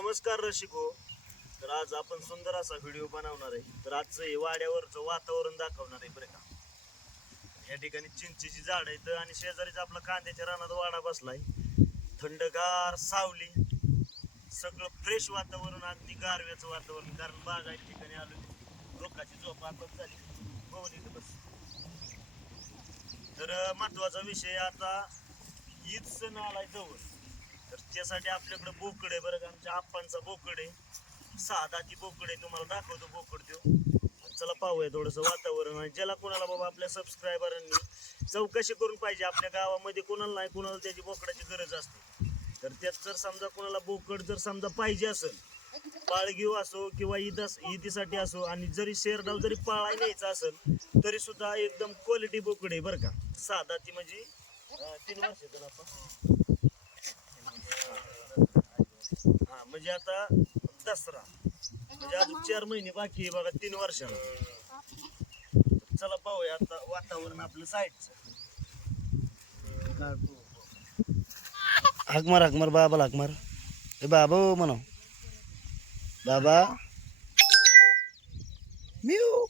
नमस्कार रसिको. तर आज आपण सुंदर असा व्हिडिओ बनवणार आहे. तर आजचं हे वाड्यावरचं वातावरण दाखवणार आहे बरं का. या ठिकाणी चिंचेची झाड आहेत आणि शेजारीच आपला कांद्याच्या रानात वाडा बसलाय. थंडगार सावली, सगळं फ्रेश वातावरण, अगदी गारव्याचं वातावरण. कारण बागायत ठिकाणी आलो, लोकांची झोप आताच झाली, पवन इथं बस. तर महत्वाचा विषय, आता ईद सण आलाय जवळ. तर त्यासाठी आपल्याकडे बोकड आहे बरं का. आमच्या आप्पांचा बोकड आहे, 6 दाती बोकड आहे. तुम्हाला दाखवतो बोकड तो. चला पाहूया थोडंसं वातावरण. आणि ज्याला कोणाला बाबा आपल्या सबस्क्रायबरांनी चौकशी करून पाहिजे, आपल्या गावामध्ये कोणाला नाही कोणाला त्याची बोकडाची गरज असते. तर त्यात जर समजा कोणाला बोकड जर समजा पाहिजे असेल, पाळगीव असो किंवा ईदीसाठी असो, आणि जरी शेरडाव जरी पाळायला न्यायचा असेल तरी सुद्धा एकदम क्वालिटी बोकड आहे बरं का. 6 दाती म्हणजे 3 वर्षाचं आपण. हा म्हणजे आता दसरा म्हणजे अजून 4 महिने बाकी आहे बघा 3 वर्षाला. चला पाहूया आता वातावरण आपलं साईडचं. हाकमार बाबाला हाकमार. ए बाबा म्हणा, बाबा म्यू.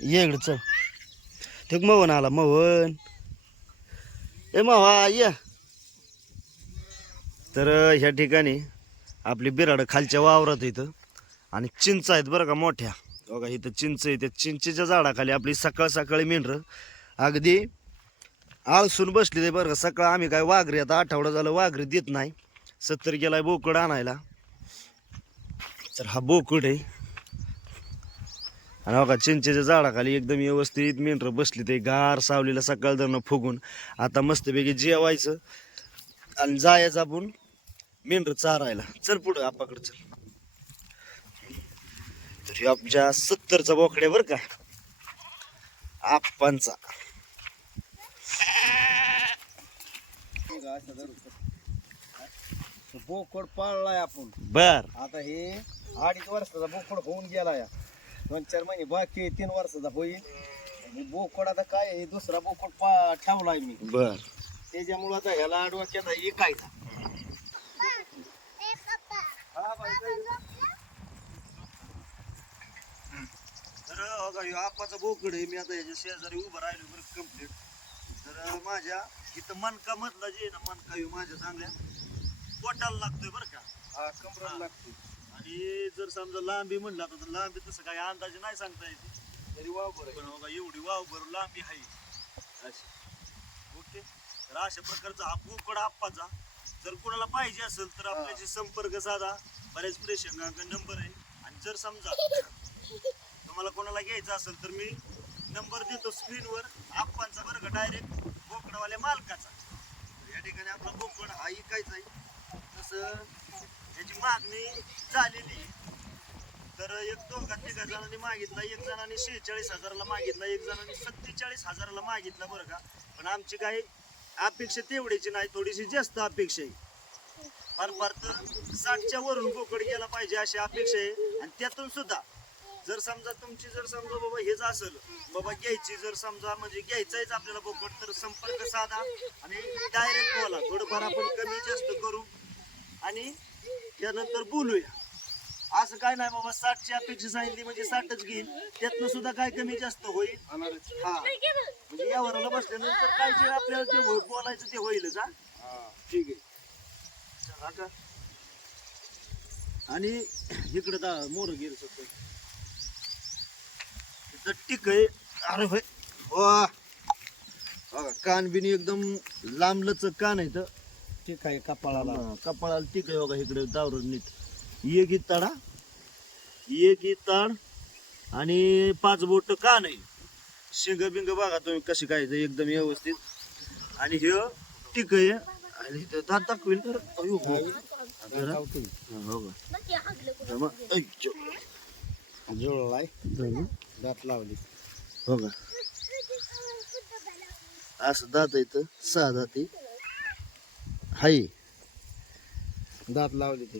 ये इकडे चल. ते मवन आला, मवन. ए मावा ये. तर ह्या ठिकाणी आपली बिराड खालच्या वावरात इथं, आणि चिंच आहेत बरं का मोठ्या. बघा इथं चिंच आहे. त्या चिंचेच्या झाडाखाली आपली सकाळ सकाळी मेंढरं अगदी आळसून बसली ते बरं का. सकाळ आम्ही काय वाघरी, आता आठवडा झालं वाघरी देत नाही. 70 गेलाय बोकड आणायला. तर हा बोकड आहे. आणि बघा चिंचेच्या झाडाखाली एकदम व्यवस्थित मेंढरं बसली ते गार सावलीला सकाळ धरणं फुगून. आता मस्तपैकी जेवायचं आणि जायचं आपण मेंढरं चारायला. चल पुढं आपाकडे चल. तर आमच्या 70चा बोकड्या बरं का, आप्पांचा. बोकड पाळलाय आपण. बर. आता हे 2.5 वर्षाचा बोकड होऊन गेला या. 2-4 महिने बाकी, 3 वर्षाचा होईल. आणि बोकड आता काय आहे, दुसरा बोकड ठेवलाय मी. बर. त्याच्यामुळे आता ह्याला डोक्यात ऐकायचा. तर बघा ह्यो आप्पाचा बोकड आहे. मी आता ह्याच्या शेजारी उभं राहिलो बरं कम्प्लीट. तर माझ्या इथं मनका मधला जे आहे ना, मनका ह्यो माझ्या चांगल्या पोटाला लागतोय बरं का. हा, कमराला लागते. आणि जर समजा लांबी म्हणला तर लांबी तसं काही अंदाजे नाही सांगता येते, तरी वावर पण बघा एवढी वावभर लांबी आहे अशी. ओके. तर अशा प्रकारचा हा बोकड आप्पाचा. जर कोणाला पाहिजे असेल तर आपल्याशी संपर्क साधा. बऱ्याच प्रेक्षकांचा नंबर आहे. आणि जर समजा तुम्हाला कोणाला घ्यायचं असेल तर मी नंबर देतो स्क्रीनवर आप्पांचा बरं का, डायरेक्ट बोकडवाल्या मालकाचा. या ठिकाणी आपला बोकड हा ऐकायचा आहे. तसं त्याची मागणी झालेली. तर 1-2-3 जणांनी मागितला, 1 जणांनी 46,000ला मागितला, 1 जणांनी 47,000ला मागितला बरं का. पण आमची काही अपेक्षा तेवढीची नाही, थोडीशी जास्त अपेक्षा आहे. फार तर 60च्या वरून बोकड गेला पाहिजे अशी अपेक्षा आहे. आणि त्यातून सुद्धा जर समजा तुमची जर समजा बाबा हेच असेल, बाबा घ्यायची जर समजा म्हणजे घ्यायचाच आपल्याला बोकड, तर संपर्क साधा आणि डायरेक्ट बोला. थोडंफार आपण कमी जास्त करू आणि त्यानंतर बोलूया. असं काय नाही बाबा 60ची अपेक्षा सांगितली म्हणजे 60च घेईल, त्यातनं सुद्धा काय कमी जास्त होईल. हा म्हणजे या वराला बसल्यानंतर काय जे आपल्याला जे बोलायचं ते होईलच. हा ठीक आहे. चला का. आणि इकडे मोर गेलं सगळं टिक आहे. अरे भाई वा, कान बिनी एकदम लांबलच कान आहे. तर ठीक आहे. कपाळाला कपाळाला टिक आहे बघा. इकडे दावरून नीट एक इताडा, एक इताड आणि 5 बोट कान आहे. शिंग बिंग बघा तुम्ही कशी काय एकदम व्यवस्थित. आणि हे टिक आहे. आणि दात दाखवेल तर जुळलाय, दात लावली. हो का. असं दात आहे तर 6 दाती हाय, दात लावली ते.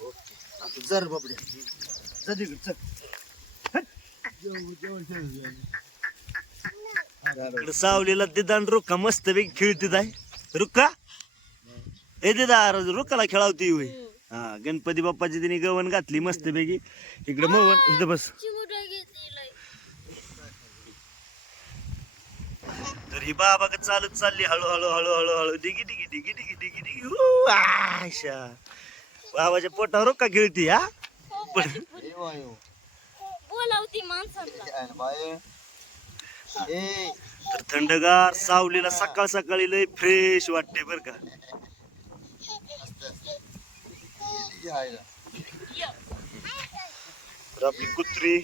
ओके. आता जर बाबड्या चल तिकडे चल. इकडे सावलीला दिदान रुक्का मस्त पैकी खेळतीत आहे रुक्का ए दिदा रुक्काला खेळावती होय हा गणपती बाप्पाची तिने गवन घातली मस्त पैकी इकडे मवन इथं बस तर ही बाबा का चालत चालली हळूहळू हळूहळू हळू डिगी डिगी डिगी डिगी डिगी डिगी आशा बाबाच्या पोटावर का खेळती हा पण बोलावती माणसाला तर थंडगार सावलीला सकाळ सकाळी लय फ्रेश वाटते बर का तर आपली कुत्री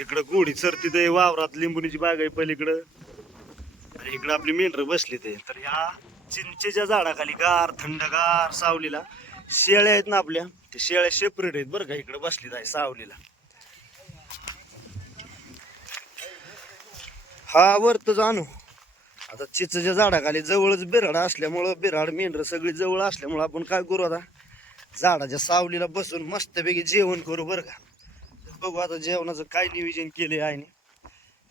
इकडं गोडी चरती ते वावरात लिंबुनीची बाग आहे पलीकडं आणि इकडं आपली मेंढर बसली ते तर ह्या चिंचेच्या झाडाखाली गार थंडगार सावलीला शेळ्या आहेत ना आपल्या ते शेळ्या सेपरेट आहेत बरं का इकडे बसलीत आहे सावलीला हा वरत जाणू आता चिंचेच्या झाडाखाली जवळच बिराड असल्यामुळं बिराड मेंढर सगळी जवळ असल्यामुळं आपण काय करू आता झाडाच्या सावलीला बसून मस्तपैकी जेवण करू बरं का बघू आता जेवणाचं काय नियोजन केले आईने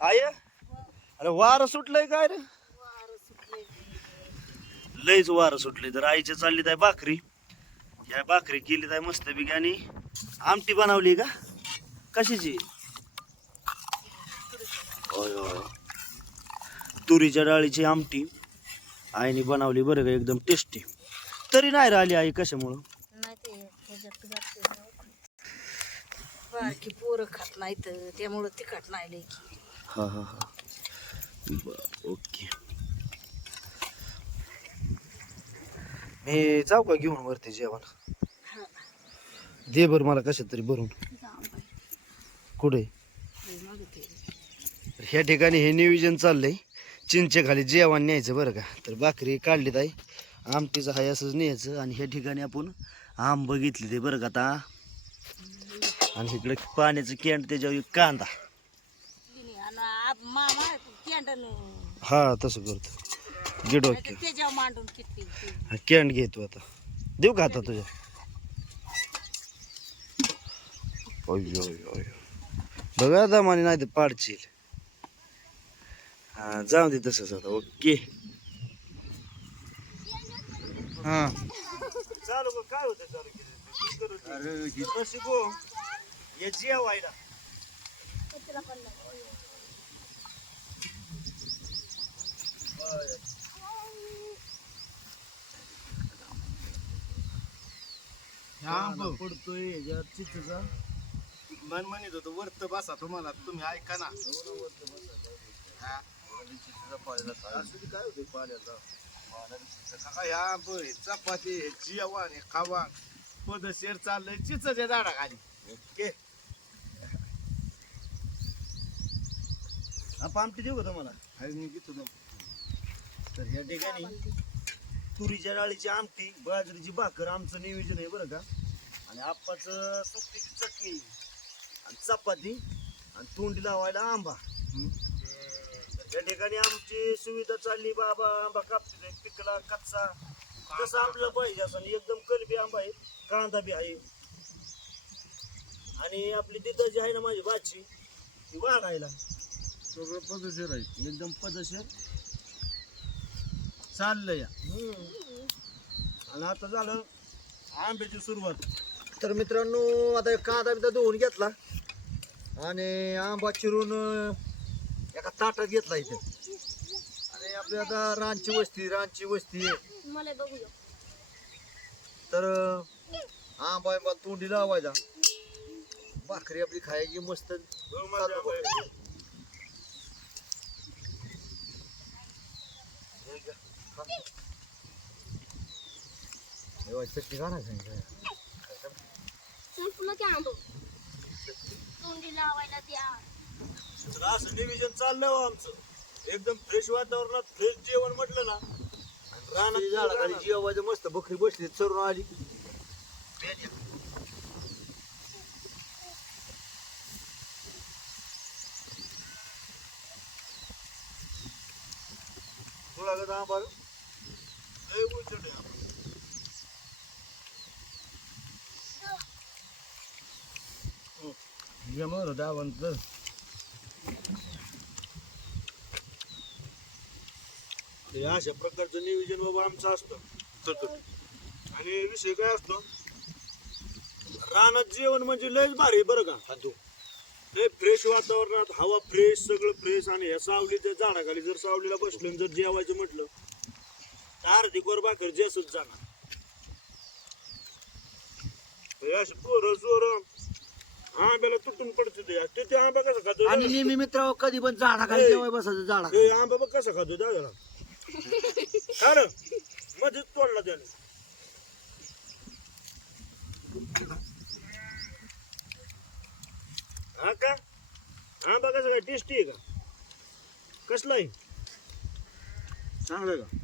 आय अरे वारं सुटलंय काय रे लयच वारं सुटलंय तर आईच्या चालली आहे भाकरी या भाकरी केली आहे मस्तपैकी आणि आमटी बनवली का कशाची तुरीच्या डाळीची आमटी आईने बनवली बरं का एकदम टेस्टी तरी नाही राहिली आई कशामुळं बारकी पोरं खात नाहीत त्यामुळं तिखट नाही लय की हा हा हा ओके मी जाऊ का घेऊन वरती जेवण दे बर मला कशात तरी भरून कुठे ह्या ठिकाणी हे नियोजन चाललंय चिंचे खाली जेवण न्यायचं बरं का तर भाकरी काढलीत आहे आमटीचं हाय असंच न्यायचं आणि ह्या ठिकाणी आपण आंब बघितले ते बरं का आता आणि इकडे पाण्याचं कॅन्ट त्याच्यावर कांदा हा तसं करतो गेट ओके त्याच्यावर मांडून किती कॅन्ट घेतो आता देऊ का आता तुझ्या बघा दमाने नाही तर पाडशील हा जाऊ दे तसंच आता ओके हा चालू काय होतं चालू ये जेवायला पडतोय चिंचेचा मन म्हणत होतो वरत बसा तुम्हाला तुम्ही ऐका ना काय होते पाण्याचा चपाती जेवण खावा पदशेर चाललंय चिंचेच्या झाडाखाली ओके आपण आमटी देऊ का तुम्हाला मी घेतो ना. तर ह्या ठिकाणी तुरीच्या डाळीची आमटी बाजरीची भाकर आमचं नियोजन आहे बरं का आणि आप्पाचं सुकटीची चटणी आणि चपाती आणि तोंडी लावायला आंबा या ठिकाणी आमची सुविधा चालली बाबा आंबा कापते पिकला कच्चा कसं आपलं पाहिजे असं एकदम कलबी आंबा आहे कांदा बी आहे आणि आपली तिथं जी आहे ना माझी भाची ती वाढायला सगळं पदशेर आहे एकदम पदशीर चाललंय आणि आता झालं आंब्याची सुरुवात तर मित्रांनो आता कांदा बिदा धुवून घेतला आणि आंबा चिरून एका ताटात घेतला इथे आणि आपली आता रानची वस्ती आहे मला बघू तर आंबा तोंडी लावायचा भाकरी आपली खायची मस्त चटणी का नाही संपूर्ण की आंबो तोंडी लावायला द्या तर असं नियोजन चाललंय हो आमचं एकदम फ्रेश वातावरणात फ्रेश जेवण म्हटलं ना रानात झाडाखाली जेवायचं मस्त बकरी बसली चरून आली थोडा का आंबा लय उचट आहे हे अशा प्रकारचं नियोजन बाबा आमचं असतं. आणि विषय काय असतो, रानात जेवण म्हणजे लयच भारी बरं का. लय फ्रेश वातावरणात, हवा फ्रेश, सगळं फ्रेश. आणि या सावलीच्या झाडाखाली जर सावलीला बसलो आणि जर जेवायचं म्हटलं तर अर्धी कोर भाकर जास्तच जाणार. हे असे पोरं चोरं आंब्याला तुटून पडते ते आंबा कसा खातो. आणि नेहमी मित्र कधी पण झाडाखाली जेवाय बसायचं झाडा. हे आंबा बघ कसा खातो दादाला. खरं मध्येच तोडला त्याने. हा का आंबा कसा काय टेस्टी आहे का, कसला आहे, चांगला का,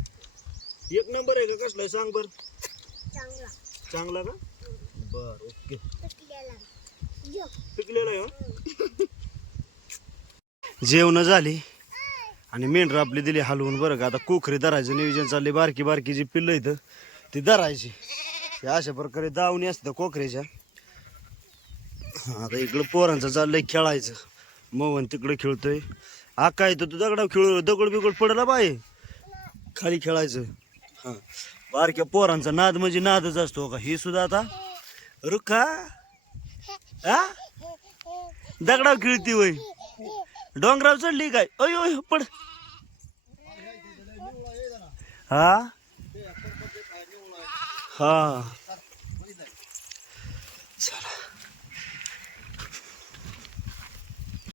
एक नंबर आहे का, कसला आहे सांग बर. चांगला चांगला का, बर ओके. पिकलेला पिकलेला आहे. जेवण झाली आणि मेंढर आपली दिली हलवून बरं का. आता कोखरी धरायचं नियोजन चालले. बारकी बारकी जी पिल्लं इथं ती धरायची. अशा प्रकारे दावणी असतं कोकऱ्याच्या. आता इकडं पोरांचं चाललंय खेळायचं. मोहन तिकडे खेळतोय. आका येतो तू दगडा खेळ, दगड बिगड पडला बाय खाली खेळायचं. हा बारक्या पोरांचा नाद म्हणजे नादच असतो का. ही सुद्धा आता रुखा हा दगडाव खेळती वय, डोंगराव चढली काय. अयो अयो पड. हा हा